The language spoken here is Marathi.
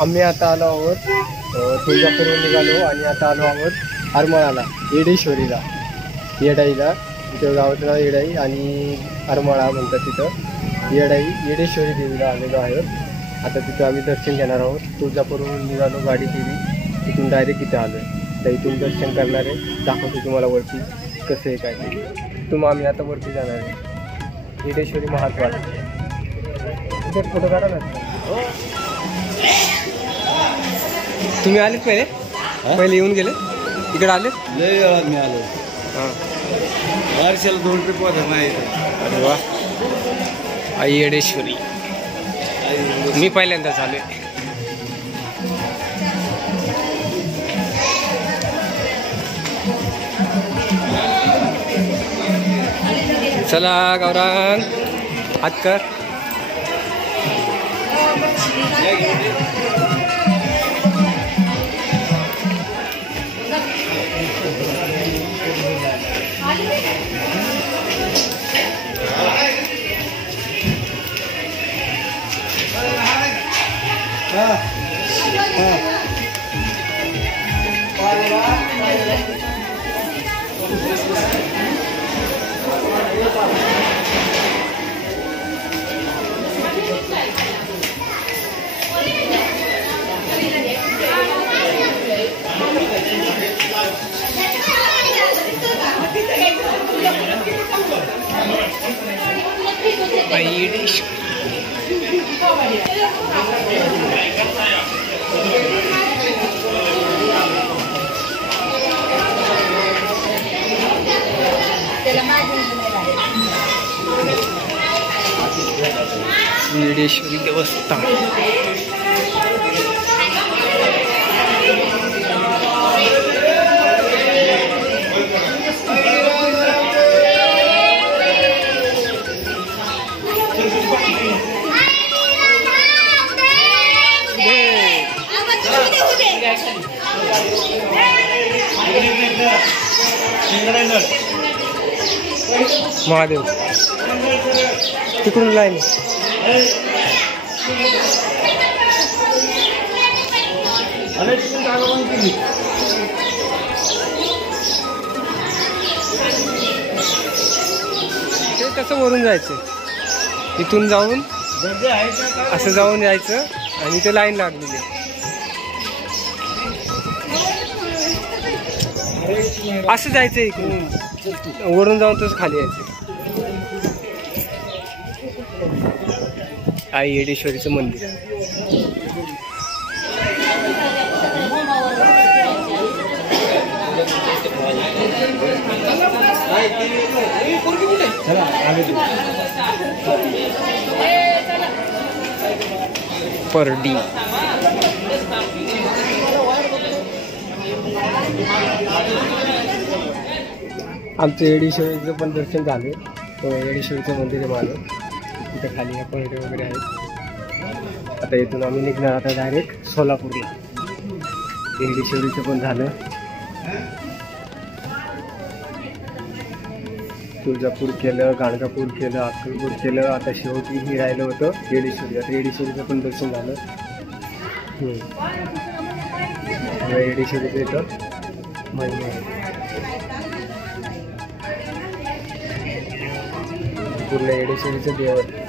आम्ही आता आलो आहोत तुळजापूरहून निघालो आणि आता आलो आहोत आरमाळाला, येडेश्वरीला, येडाईला. तिथं गावाचं नाव येडाई आणि आरमाळा म्हणतात. तिथं येडेश्वरी देवीला आलेलो आहोत. आता तिथं आम्ही दर्शन घेणार आहोत. तुळजापूरहून निघालो, गाडी केली, तिथून डायरेक्ट इथं आलो आहे. तर इथून दर्शन करणार आहे, दाखवतो तुम्हाला वरती कसं आहे काय. तुम्ही आम्ही आता वरती जाणार आहे येडेश्वरी महाद्वार. तिथे फोटो काढा ना. तुम्ही आलेत पहिले येऊन गेले इकडे आले? लय वेळा मी आलो. हां, वर्षाला 2 ट्रिप होत्या नाही. अरे वा. आई येडेश्वरी मी पहिल्यांदा झालोय. चला गौरांग हात कर. येडेश्वरी देवस्थान. महादेव तिकडून लाईन. ते कसं वरून जायचं, इथून जाऊन असं जाऊन यायचं आणि ते लाईन लागलेली. असं जायचं इकडून वरून जाऊन तसं खाली यायचं. आई येडेश्वरीचं मंदिर. परडी आमचं येडेश्वरीचं पण दर्शन झाले. येडेश्वरीचं मंदिर आहे माझं. तिथे खाली पॉईंट वगैरे आहेत. आता इथून आम्ही निघणार आता डायरेक्ट सोलापूरला. येडेश्वरीचं पण झालं, तुळजापूर केलं, गाणगापूर केलं, अक्कलपूर केलं. आता शेवटी हे राहिलं होतं येडेश्वरी. आता येडेश्वरीचं पण दर्शन झालं. येडेश्वरीचं इथं महिमा आहे. पूर्ण येडेश्वरीचं देव आहे.